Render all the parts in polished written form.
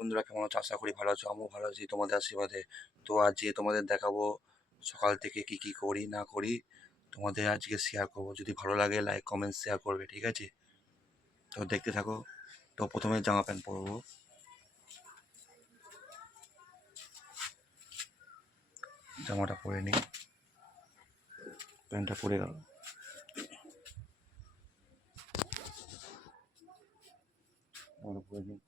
বন্ধুরা কেমন আছো? আশা করি ভালো আছো। আমিও ভালো আছি তোমাদের আশীর্বাদে। তো আজকে তোমাদের দেখাবো সকাল থেকে কি কি করি না করি, তোমাদের আজকে শেয়ার করবো। যদি ভালো লাগে লাইক কমেন্ট শেয়ার করবে, ঠিক আছে? তো দেখতে থাকো। তো প্রথমে জামা প্যান্ট পরবো, জামাটা পরে নিই, প্যান্টটা পরে গেল। পরে নিই।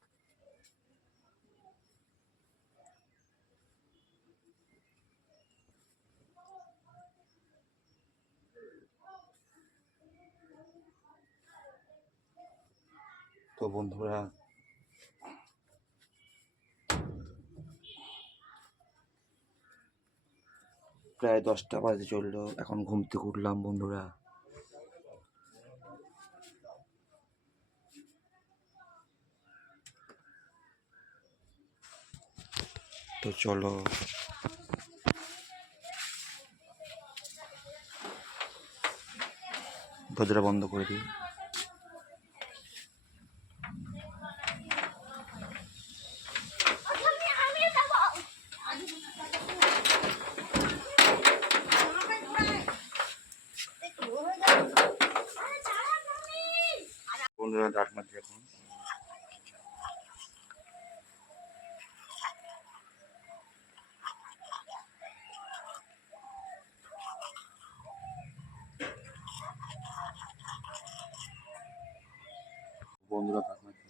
তো বন্ধুরা প্রায় 10টা বাজে চললো, এখন ঘুম থেকে উঠলাম বন্ধুরা। তো চলো দরজাটা বন্ধ করে দিই। বন্ধুরা দাঁত মাঝে এখন বন্ধুরা দাঁত মাঝে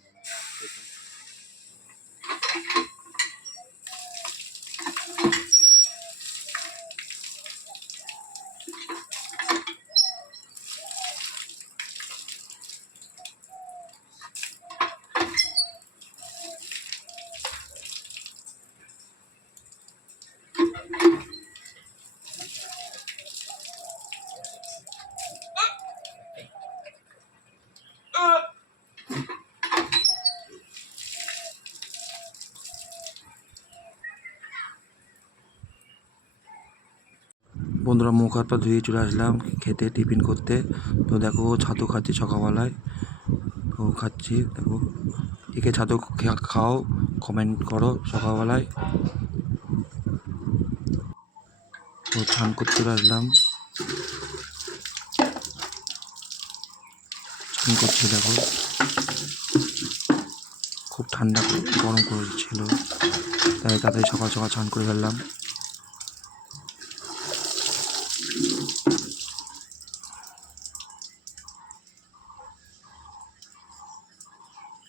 বন্ধুরা মুখ হাত পা ধুয়ে চলে আসলাম খেতে, টিফিন করতে। তো দেখো ছাতু খাচ্ছি সকালবেলায়, তো খাচ্ছি। দেখো একে ছাতু খাও, কমেন্ট করো সকালবেলায়। তো স্নান করতে চলে আসলাম, স্নান করছি। দেখো খুব ঠান্ডা গরম করেছিল, তাই তাড়াতাড়ি সকাল সকাল স্নান করে ফেললাম।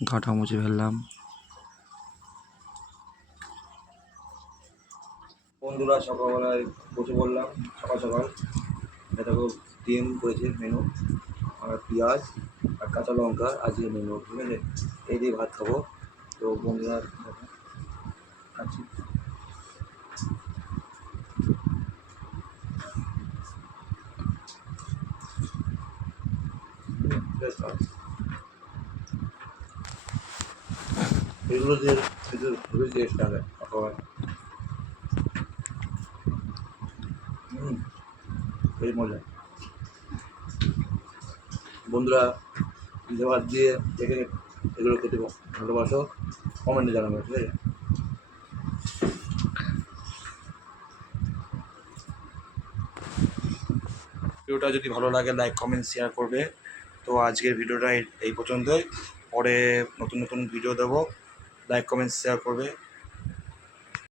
গাটা মুছে ফেললাম। বন্ধুরা সকালবেলায় বসে পড়লাম, সকাল সকাল। দেখো ডিম করেছে মেনু, আর পেঁয়াজ আর কাঁচা লঙ্কা আজকে মেনু, ঠিক আছে? এই দিয়ে ভাত খাবো। তো বন্ধুরা দেখো খাচ্ছি। এগুলো দিয়ে খুবই টেস্ট লাগে খাবার। এই মজা। বন্ধুরা ভাত দিয়ে দেখে এগুলো খেতে ভালোবাসো, কমেন্টে জানাবে, ঠিক আছে? ভিডিওটা যদি ভালো লাগে লাইক কমেন্ট শেয়ার করবে। তো আজকের ভিডিওটা এই পর্যন্তই। পরে নতুন নতুন ভিডিও দেবো, লাইক কমেন্ট শেয়ার করবে।